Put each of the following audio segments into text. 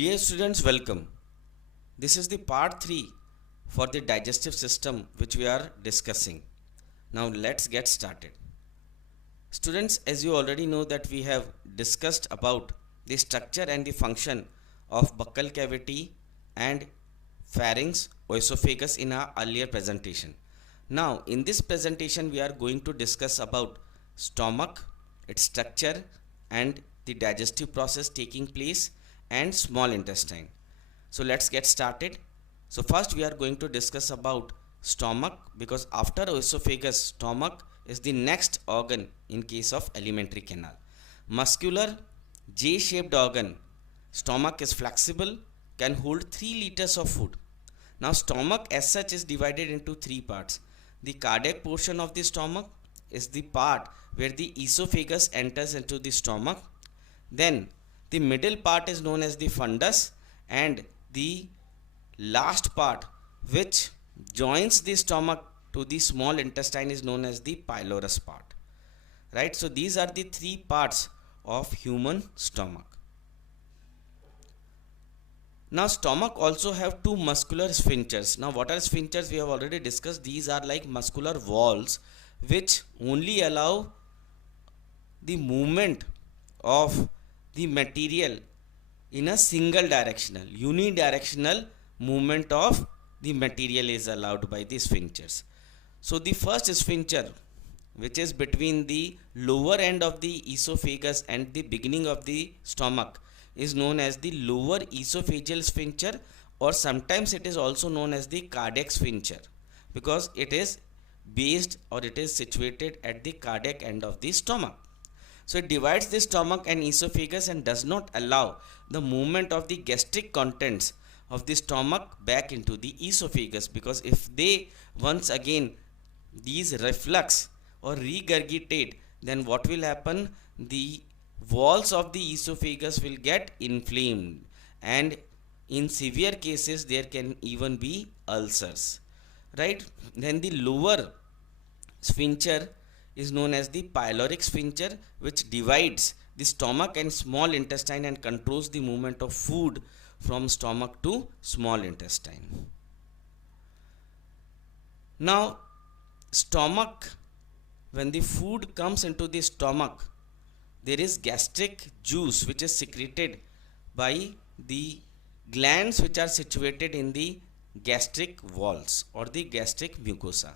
Dear students, welcome. This is the part 3 for the digestive system which we are discussing. Now let's get started. Students, as you already know that we have discussed about the structure and the function of buccal cavity and pharynx, esophagus in our earlier presentation. Now in this presentation we are going to discuss about stomach, its structure and the digestive process taking place and small intestine. So let's get started. So first we are going to discuss about stomach, because after esophagus, stomach is the next organ in case of alimentary canal. Muscular J-shaped organ. Stomach is flexible, can hold 3 liters of food. Now stomach as such is divided into 3 parts. The cardiac portion of the stomach is the part where the esophagus enters into the stomach. Then the middle part is known as the fundus, and the last part which joins the stomach to the small intestine is known as the pylorus part. Right? So these are the 3 parts of human stomach. Now stomach also have 2 muscular sphincters. Now what are sphincters? We have already discussed. These are like muscular walls which only allow the movement of the material in a single directional, unidirectional movement of the material is allowed by the sphincters. So the first sphincter, which is between the lower end of the esophagus and the beginning of the stomach, is known as the lower esophageal sphincter, or sometimes it is also known as the cardiac sphincter, because it is based or it is situated at the cardiac end of the stomach. So it divides the stomach and esophagus and does not allow the movement of the gastric contents of the stomach back into the esophagus, because if they once again these reflux or regurgitate, then what will happen? The walls of the esophagus will get inflamed, and in severe cases there can even be ulcers. Right? Then the lower sphincter is known as the pyloric sphincter, which divides the stomach and small intestine and controls the movement of food from stomach to small intestine. Now stomach, when the food comes into the stomach, there is gastric juice which is secreted by the glands which are situated in the gastric walls or the gastric mucosa.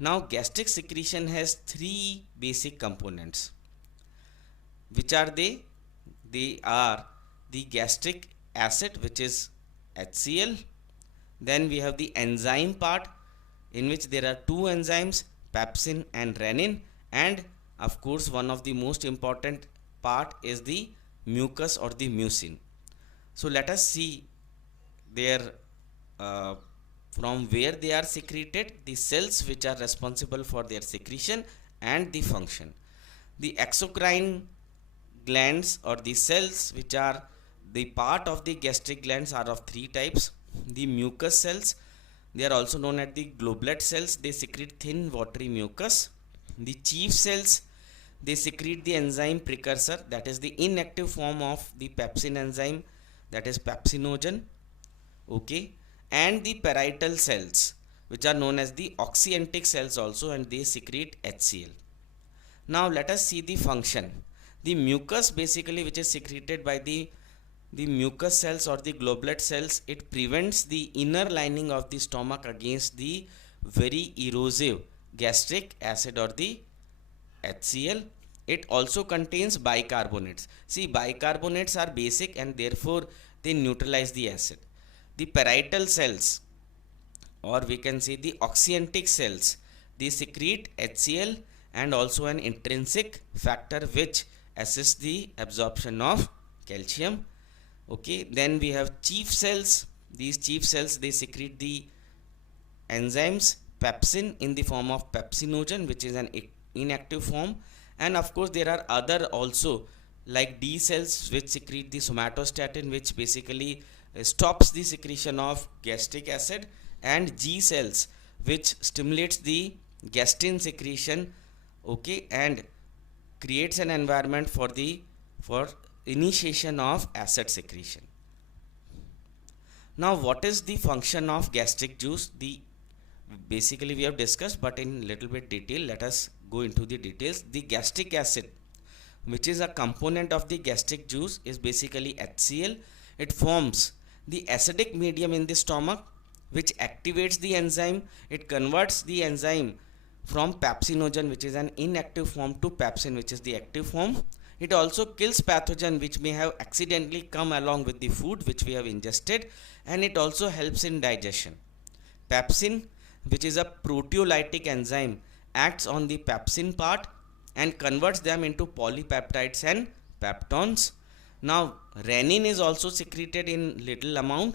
Now gastric secretion has 3 basic components. Which are they? They are the gastric acid, which is HCl. Then we have the enzyme part, in which there are 2 enzymes, pepsin and renin, and of course one of the most important part is the mucus or the mucin. So let us see their from where they are secreted, the cells which are responsible for their secretion and the function. The exocrine glands or the cells which are the part of the gastric glands are of 3 types. The mucus cells, they are also known as the goblet cells, they secrete thin watery mucus. The chief cells, they secrete the enzyme precursor, that is the inactive form of the pepsin enzyme, that is pepsinogen. Okay. And the parietal cells, which are known as the oxyantic cells also, and they secrete HCl. Now let us see the function. The mucus basically, which is secreted by the mucus cells or the goblet cells, it prevents the inner lining of the stomach against the very erosive gastric acid or the HCl. It also contains bicarbonates. See, bicarbonates are basic and therefore they neutralize the acid. The parietal cells, or we can say the oxyantic cells, they secrete HCl and also an intrinsic factor which assists the absorption of calcium. Okay, then we have chief cells. These chief cells, they secrete the enzymes pepsin in the form of pepsinogen, which is an inactive form, and of course there are other also like D cells which secrete the somatostatin, which basically stops the secretion of gastric acid, and G cells which stimulates the gastrin secretion. Okay, and creates an environment for initiation of acid secretion. Now, what is the function of gastric juice? The basically we have discussed, but in little bit detail. Let us go into the details. The gastric acid, which is a component of the gastric juice, is basically HCl. It forms the acidic medium in the stomach, which activates the enzyme. It converts the enzyme from pepsinogen, which is an inactive form, to pepsin, which is the active form. It also kills pathogen which may have accidentally come along with the food which we have ingested, and it also helps in digestion. Pepsin, which is a proteolytic enzyme, acts on the pepsin part and converts them into polypeptides and peptones. Now, renin is also secreted in little amount.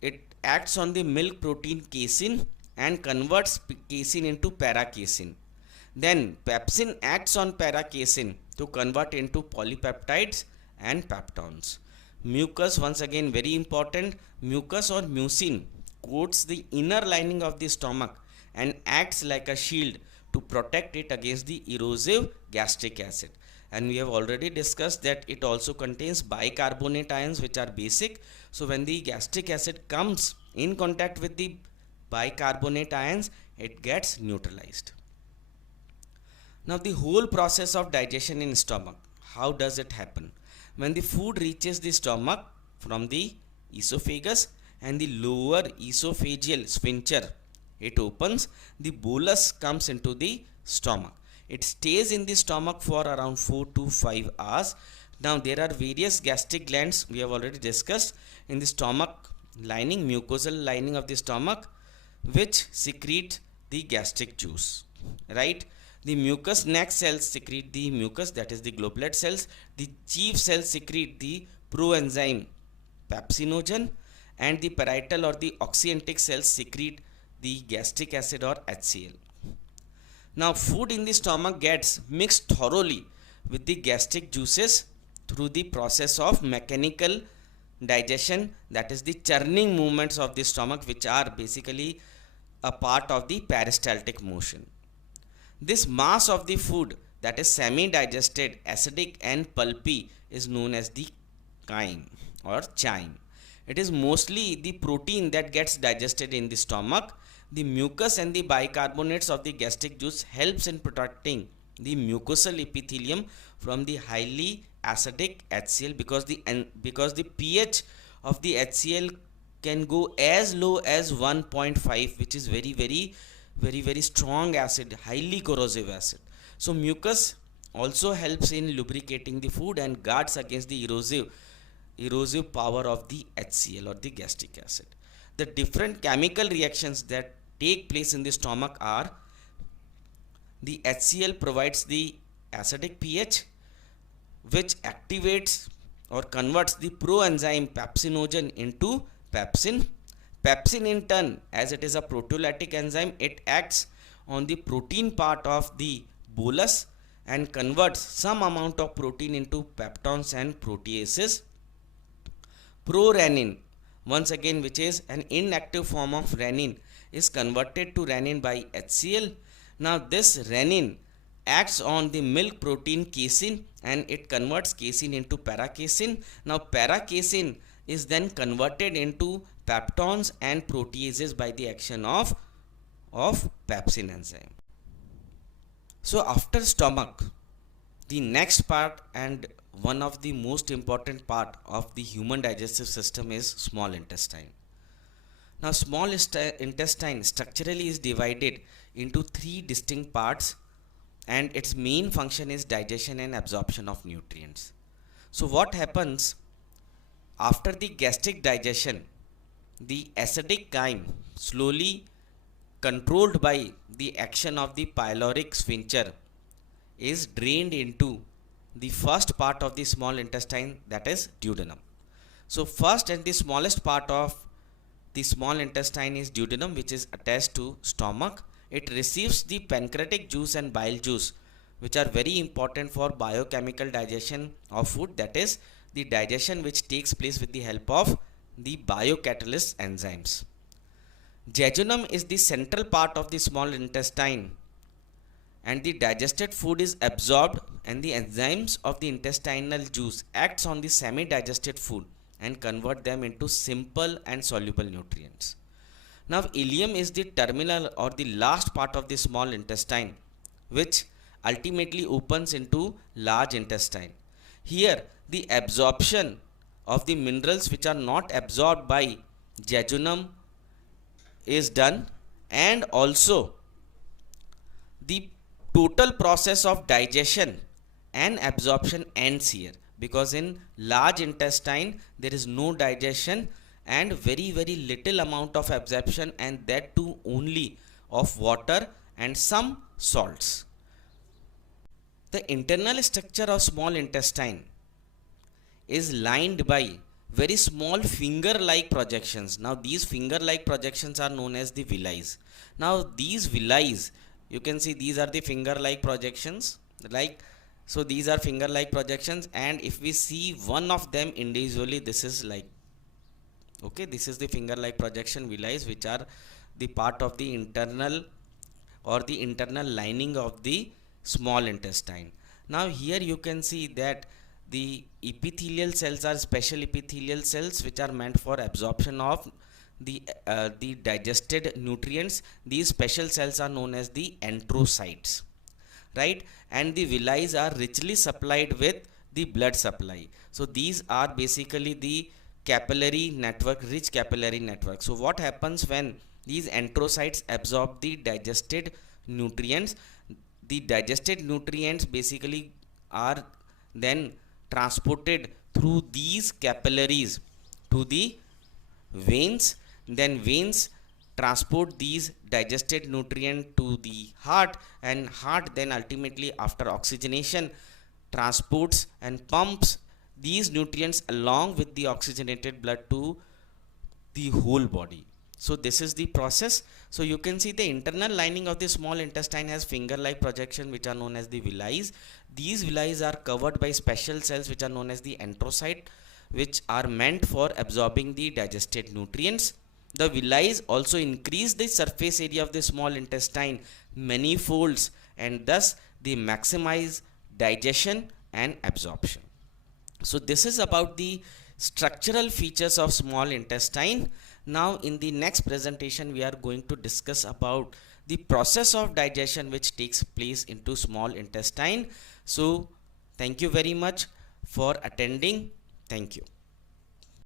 It acts on the milk protein casein and converts casein into paracasein. Then pepsin acts on paracasein to convert into polypeptides and peptones. Mucus, once again very important. Mucus or mucin coats the inner lining of the stomach and acts like a shield to protect it against the erosive gastric acid. And we have already discussed that it also contains bicarbonate ions, which are basic. So when the gastric acid comes in contact with the bicarbonate ions, it gets neutralized. Now, the whole process of digestion in stomach, how does it happen? When the food reaches the stomach from the esophagus and the lower esophageal sphincter, it opens, the bolus comes into the stomach. It stays in the stomach for around 4 to 5 hours. Now, there are various gastric glands we have already discussed in the stomach lining, mucosal lining of the stomach, which secrete the gastric juice, right? The mucous neck cells secrete the mucus, that is the goblet cells. The chief cells secrete the proenzyme pepsinogen, and the parietal or the oxyantic cells secrete the gastric acid or HCl. Now, food in the stomach gets mixed thoroughly with the gastric juices through the process of mechanical digestion, that is the churning movements of the stomach, which are basically a part of the peristaltic motion. This mass of the food that is semi-digested, acidic and pulpy is known as the chyme or chyme. It is mostly the protein that gets digested in the stomach. The mucus and the bicarbonates of the gastric juice helps in protecting the mucosal epithelium from the highly acidic HCl, because the pH of the HCl can go as low as 1.5, which is very strong acid, highly corrosive acid. So mucus also helps in lubricating the food and guards against the erosive power of the HCl or the gastric acid. The different chemical reactions that take place in the stomach are: the HCl provides the acidic pH, which activates or converts the proenzyme pepsinogen into pepsin. Pepsin in turn, as it is a proteolytic enzyme, it acts on the protein part of the bolus and converts some amount of protein into peptones and proteases. Prorenin, once again, which is an inactive form of renin, is converted to renin by HCl. Now, this renin acts on the milk protein casein and it converts casein into paracasein. Now, paracasein is then converted into peptones and proteases by the action of pepsin enzyme. So, after stomach, the next part and one of the most important part of the human digestive system is small intestine. Now, small intestine structurally is divided into 3 distinct parts, and its main function is digestion and absorption of nutrients. So, what happens after the gastric digestion? The acidic chyme, slowly controlled by the action of the pyloric sphincter, is drained into the first part of the small intestine, that is duodenum. So, first and the smallest part of the small intestine is duodenum, which is attached to stomach. It receives the pancreatic juice and bile juice, which are very important for biochemical digestion of food, that is the digestion which takes place with the help of the biocatalyst enzymes. Jejunum is the central part of the small intestine, and the digested food is absorbed, and the enzymes of the intestinal juice acts on the semi-digested food and convert them into simple and soluble nutrients. Now, ileum is the terminal or the last part of the small intestine, which ultimately opens into large intestine. Here, the absorption of the minerals which are not absorbed by jejunum is done, and also the total process of digestion and absorption ends here, because in large intestine there is no digestion and very little amount of absorption, and that too only of water and some salts. The internal structure of small intestine is lined by very small finger like projections. Now these finger like projections are known as the villi. Now these villi, you can see these are the finger like projections, like, so these are finger like projections, and if we see one of them individually, this is like, okay, this is the finger like projection villi, which are the part of the internal or the internal lining of the small intestine. Now here you can see that the epithelial cells are special epithelial cells which are meant for absorption of the digested nutrients. These special cells are known as the enterocytes, right? And the villi are richly supplied with the blood supply. So these are basically the capillary network, rich capillary network. So what happens when these enterocytes absorb the digested nutrients? The digested nutrients basically are then transported through these capillaries to the veins. Then veins transport these digested nutrient to the heart, and heart then ultimately after oxygenation transports and pumps these nutrients along with the oxygenated blood to the whole body. So this is the process. So you can see the internal lining of the small intestine has finger like projection which are known as the villi. These villi are covered by special cells which are known as the enterocyte, which are meant for absorbing the digested nutrients. The villi also increase the surface area of the small intestine many folds, and thus they maximize digestion and absorption. So this is about the structural features of small intestine. Now in the next presentation we are going to discuss about the process of digestion which takes place into small intestine. So thank you very much for attending. Thank you.